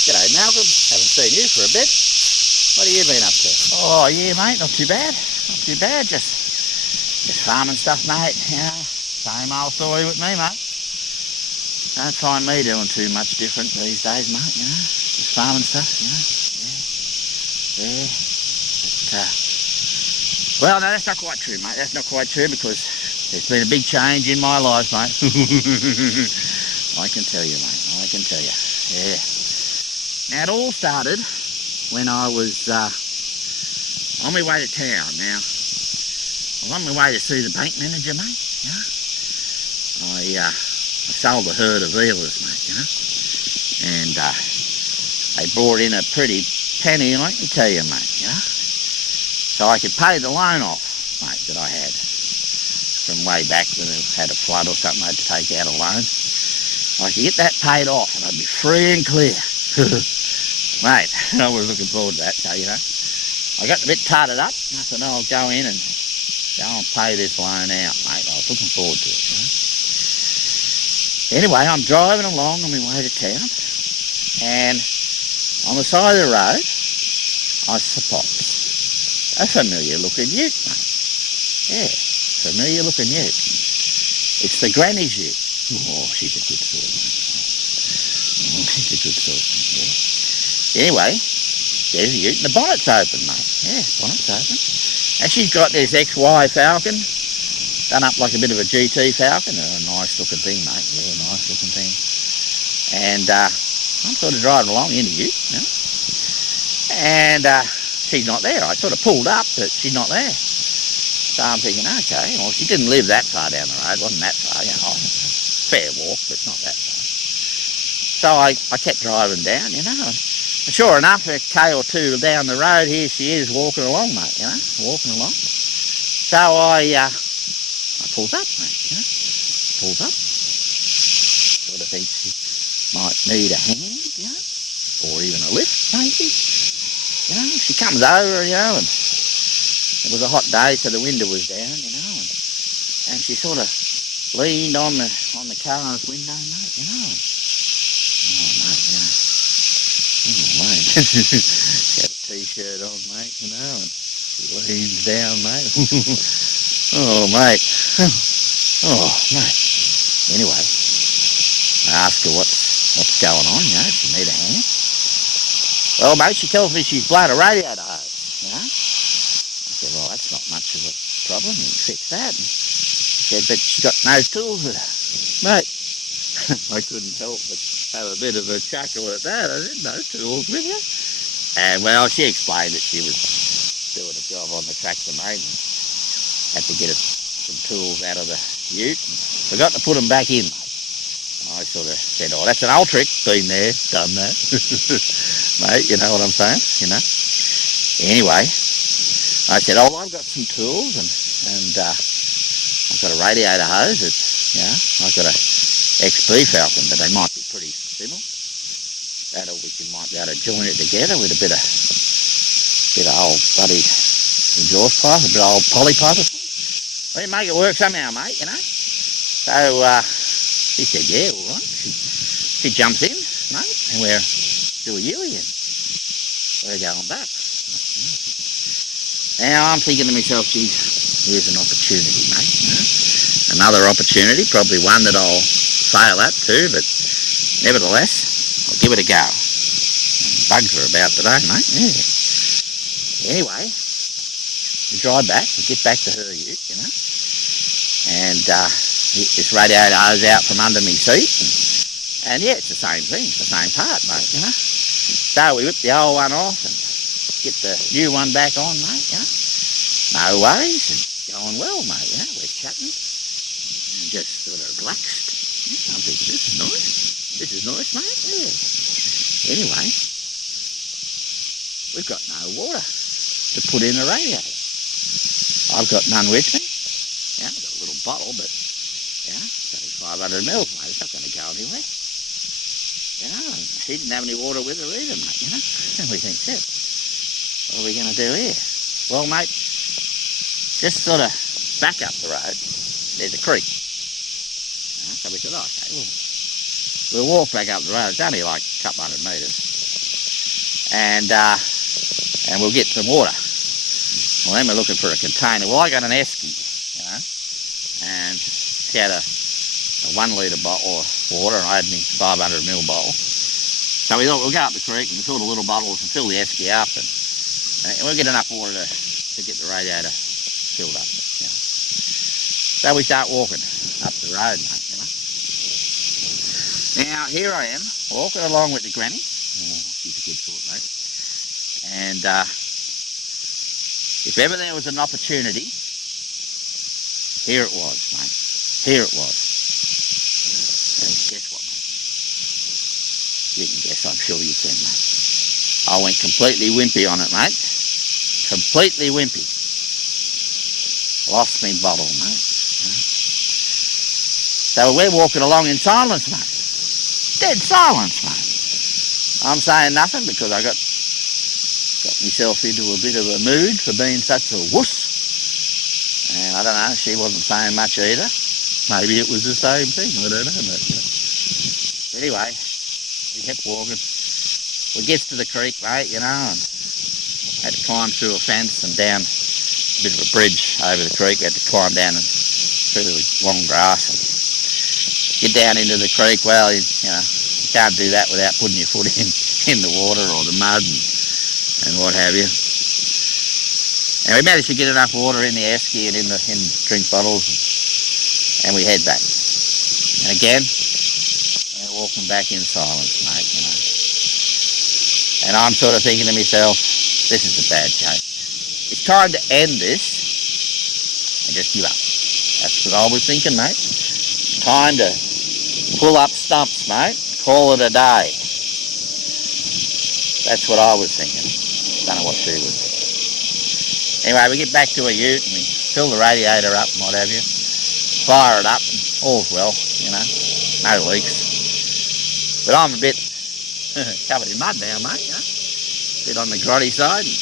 G'day Malcolm, haven't seen you for a bit. What have you been up to? Oh yeah, mate, not too bad. Not too bad. Just farming stuff, mate. You know, same old story with me, mate. Don't find me doing too much different these days, mate. You know, just farming stuff. You know. Yeah. Well, no, that's not quite true, mate. That's not quite true because there's been a big change in my life, mate. I can tell you, mate. I can tell you. Yeah. Now, it all started when I was on my way to town. Now, I was on my way to see the bank manager, mate. You know? I sold a herd of eelers, mate, you know. And they brought in a pretty penny, I can tell you, mate, you know. So I could pay the loan off, mate, that I had from way back when I had a flood or something. I had to take out a loan. I could get that paid off and I'd be free and clear. Mate, I was looking forward to that, so, you know. I got a bit tarted up, and I said, I'll go in and go and pay this loan out, mate. I was looking forward to it, you know. Anyway, I'm driving along on my way to town, and on the side of the road, I spots a familiar looking ute, mate. Yeah, familiar looking ute. It's the granny's ute. Oh, she's a good sort, mate. Oh, she's a good sort, yeah. Anyway, there's a ute and the bonnet's open, mate. Yeah, bonnet's open. And she's got this XY Falcon, done up like a bit of a GT Falcon. A nice looking thing, mate. Yeah, nice looking thing. And I'm sort of driving along in the ute, you know. And she's not there. I sort of pulled up, but she's not there. So I'm thinking, okay, well, she didn't live that far down the road. Wasn't that far, you know. Fair walk, but not that far. So I kept driving down, you know. And sure enough, a K or two down the road, here she is walking along, mate, you know, walking along. So I pulled up, mate, you know, pulled up. Sort of think she might need a hand, you know, or even a lift, maybe. You know, she comes over, you know, and it was a hot day, so the window was down, you know, and she sort of leaned on the car's window, mate, you know. Oh, mate, you know. Oh, mate. She had a T-shirt on, mate, you know, and she leans down, mate. Oh, mate. Oh, mate. Anyway, I asked her what's going on, you know, if she need a hand. Well, mate, she tells me she's blown a radiator hose, you know. I said, well, that's not much of a problem, you can fix that. And she said, but she's got no tools with her. Mate, I couldn't help but have a bit of a chuckle at that. I said, no tools with you? And, well, she explained that she was doing a job on the tractor, mate, and had to get some tools out of the ute and forgot to put them back in, mate. I sort of said, oh, that's an old trick. Been there, done that. Mate, you know what I'm saying, you know. Anyway, I said, oh, I've got some tools and I've got a radiator hose. You know, I've got a XB Falcon, but they might be pretty similar. We might be able to join it together with a bit of old bloody exhaust pipe, a bit of old poly pipe or something. We can make it work somehow, mate, you know. So she said, yeah, all right. She jumps in, mate, and we're do a Yui and we're going back. Now I'm thinking to myself, geez, here's an opportunity, mate. You know? Another opportunity, probably one that I'll fail at too, but nevertheless, I'll give it a go. Bugs are about today, mate. Yeah. Anyway, we drive back, we get back to her ute, you know, and this radiator hose out from under me seat, and yeah, it's the same thing, it's the same part, mate, you know. So we whip the old one off and get the new one back on, mate, you know. No worries, and going well, mate, you know, we're chatting and just sort of relaxed. Yeah, I'm thinking, this is nice. This is nice, mate, yeah. Anyway, we've got no water to put in the radiator. I've got none with me. Yeah, I've got a little bottle, but, yeah, it's only 500 mils, mate. It's not going to go anywhere. You know, and she didn't have any water with her either, mate, you know. And we think, shit, what are we going to do here? Well, mate, just sort of back up the road, there's a creek. So we said, okay, we'll walk back up the road. It's only like a couple hundred metres. And we'll get some water. Well, then we're looking for a container. Well, I got an esky, and she had a 1 litre bottle of water, and I had my 500ml bottle. So we thought we'll go up the creek and fill the little bottles and fill the esky up, and we'll get enough water to get the radiator filled up. So we start walking up the road, mate. Now, here I am, walking along with the granny. Oh, she's a good sort, mate. And if ever there was an opportunity, here it was, mate. Here it was. And guess what, mate? You can guess, I'm sure you can, mate. I went completely wimpy on it, mate. Completely wimpy. Lost me bottle, mate. So we're walking along in silence, mate. Dead silence, mate. I'm saying nothing because I got myself into a bit of a mood for being such a wuss. And I don't know, she wasn't saying much either. Maybe it was the same thing, I don't know. But anyway, we kept walking. We get to the creek, mate, and had to climb through a fence and down a bit of a bridge over the creek. We had to climb down and through the long grass and get down into the creek. Well, you can't do that without putting your foot in the water or the mud and what have you. And we managed to get enough water in the esky and in drink bottles, and we head back. And again, we're walking back in silence, mate, And I'm sort of thinking to myself, this is a bad joke. It's time to end this and just give up. That's what I was thinking, mate. Time to pull up stumps, mate. Call it a day. That's what I was thinking. Don't know what she was thinking. Anyway, we get back to a ute and we fill the radiator up and what have you. Fire it up and all's well, no leaks. But I'm a bit covered in mud now, mate, A bit on the grotty side. And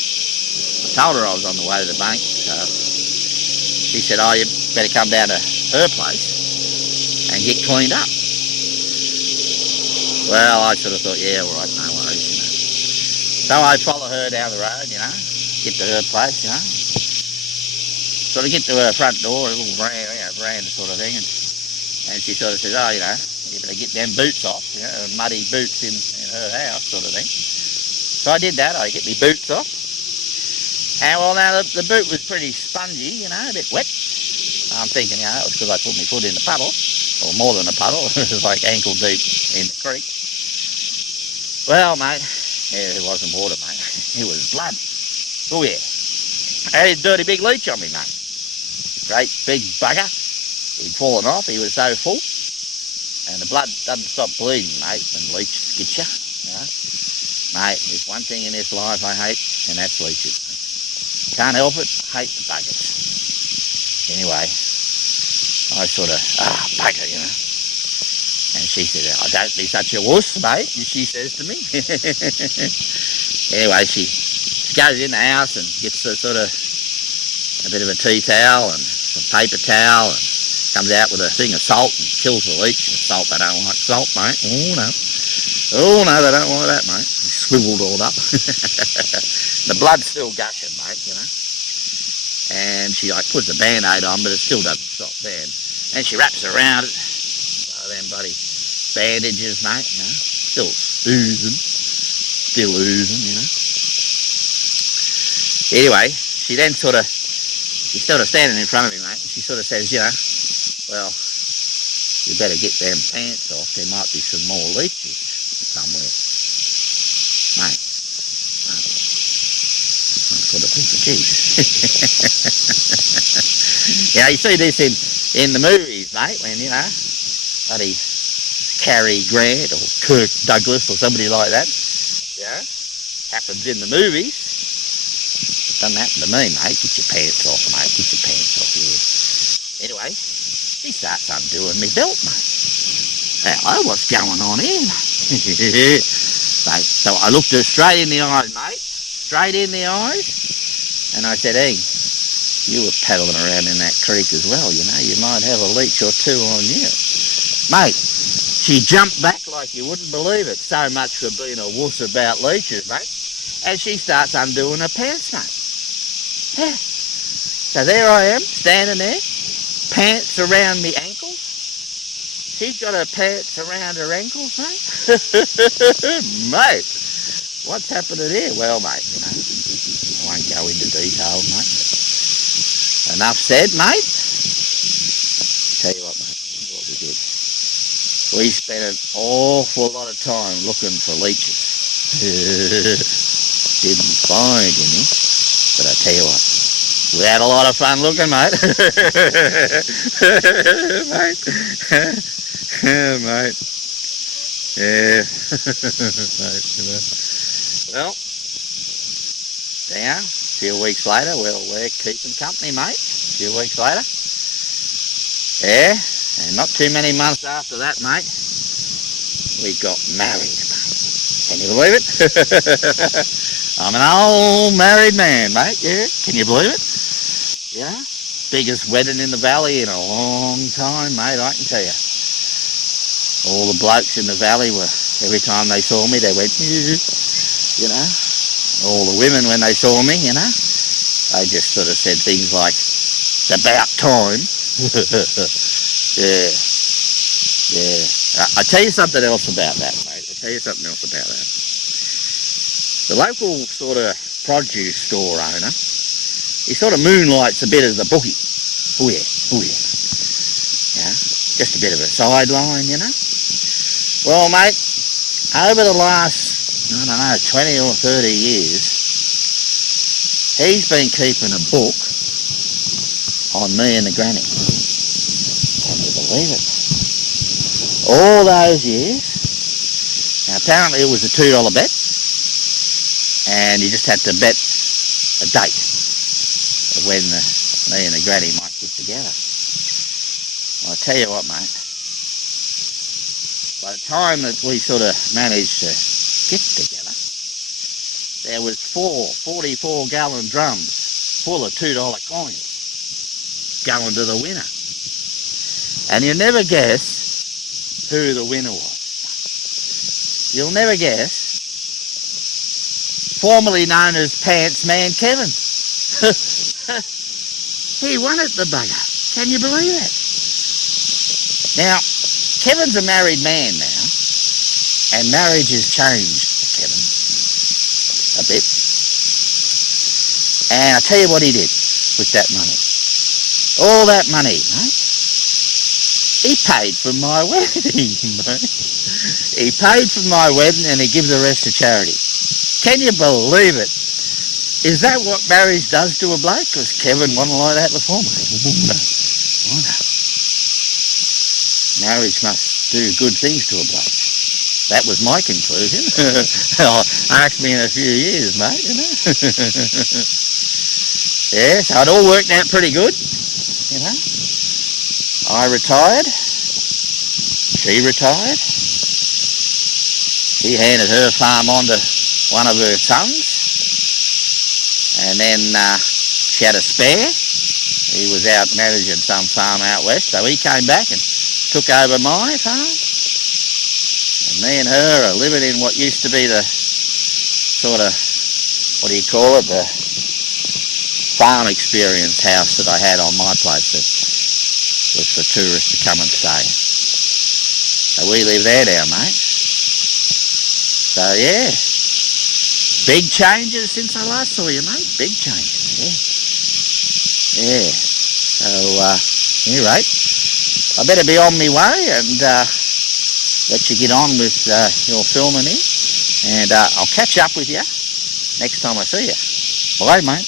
I told her I was on the way to the bank, so she said, you better come down to her place and get cleaned up. Well, I sort of thought, yeah, all right, no worries, So I follow her down the road, get to her place, Sort of get to her front door, a little veranda sort of thing, and she sort of says, you better get them boots off, muddy boots in her house sort of thing. So I did that, I get my boots off. And well, now the boot was pretty spongy, a bit wet. I'm thinking, it was because I put my foot in the puddle, or more than a puddle, it was like ankle deep in the creek. Well, mate, it wasn't water, mate. It was blood. Oh, yeah. I had a dirty big leech on me, mate. Great big bugger. He'd fallen off. He was so full. And the blood doesn't stop bleeding, mate, when leeches get you. Mate, there's one thing in this life I hate, and that's leeches. Can't help it. Hate the buggers. Anyway, I sort of, bugger, And she said, don't be such a wuss, mate, she says to me. Anyway, she goes in the house and gets a bit of a tea towel and some paper towel and comes out with a thing of salt and kills the leech. Salt, they don't like salt, mate. Oh, no. Oh, no, they don't like that, mate. It's swiveled all up. The blood's still gushing, mate, And she, puts a Band-Aid on, but it still doesn't stop then. And she wraps around it. Them bloody bandages, mate, still oozing, Anyway, she's sort of standing in front of me, mate, she sort of says, well, you better get them pants off, there might be some more leeches somewhere. Mate, I'm sort of thinking, geez. You see this in the movies, mate, when, bloody Cary Grant or Kirk Douglas or somebody like that. Happens in the movies. Doesn't happen to me, mate. Get your pants off, mate. Get your pants off, Anyway, she starts undoing me belt, mate. Hello, what's going on here, mate? So I looked her straight in the eyes, mate. Straight in the eyes. And I said, hey, you were paddling around in that creek as well, you know. You might have a leech or two on you. Mate, she jumped back like you wouldn't believe it. So much for being a wuss about leeches, mate. And she starts undoing her pants, mate. Yeah. So there I am, standing there, pants around me ankles. She's got her pants around her ankles, mate. Mate, what's happening here? Well, mate, you know, I won't go into detail, mate. Enough said, mate. Tell you what, mate, what we did. We spent an awful lot of time looking for leeches. Didn't find any, but I tell you what, we had a lot of fun looking, mate. Mate. Yeah, mate. Yeah. Mate, you know. Well, now, a few weeks later, well, we're keeping company, mate. A few weeks later. Yeah, and not too many months after that, mate, we got married, mate. Can you believe it? I'm an old married man, mate, yeah. Can you believe it? Yeah. Biggest wedding in the valley in a long time, mate, I can tell you. All the blokes in the valley were, every time they saw me, they went, you know. All the women, when they saw me, you know, they just sort of said things like, it's about time. Yeah. Yeah. I'll tell you something else about that, mate. I'll tell you something else about that. The local sort of produce store owner, he sort of moonlights a bit as the bookie. Oh yeah, oh yeah. Yeah, just a bit of a sideline, you know. Well, mate, over the last, I don't know, 20 or 30 years, he's been keeping a book on me and the granny. Can you believe it? All those years. Now, apparently it was a $2 bet, and you just had to bet a date of when me and the granny might get together. Well, I'll tell you what, mate. By the time that we sort of managed to get together, there was 4 44-gallon drums full of $2 coins going to the winner. And you'll never guess who the winner was. You'll never guess. Formerly known as Pants Man Kevin. He won it, the bugger. Can you believe that? Now, Kevin's a married man now, and marriage has changed Kevin a bit. And I'll tell you what he did with that money. All that money, mate. He paid for my wedding, mate. He paid for my wedding and he gave the rest to charity. Can you believe it? Is that what marriage does to a bloke? Because Kevin wasn't like that before, mate. Oh, no. Oh, no. Marriage must do good things to a bloke. That was my conclusion. Ask me in a few years, mate, you know. Yeah, so it all worked out pretty good, you know. I retired. She retired. She handed her farm on to one of her sons. And then she had a spare. He was out managing some farm out west, so he came back and took over my farm. And me and her are living in what used to be the sort of, what do you call it, the farm experience house that I had on my place that was for tourists to come and stay. So we live there now, mate. So yeah, big changes since I last saw you, mate. Big changes, yeah. Yeah. So, any rate, I better be on my way and let you get on with your filming here. And I'll catch up with you next time I see you. Bye, mate.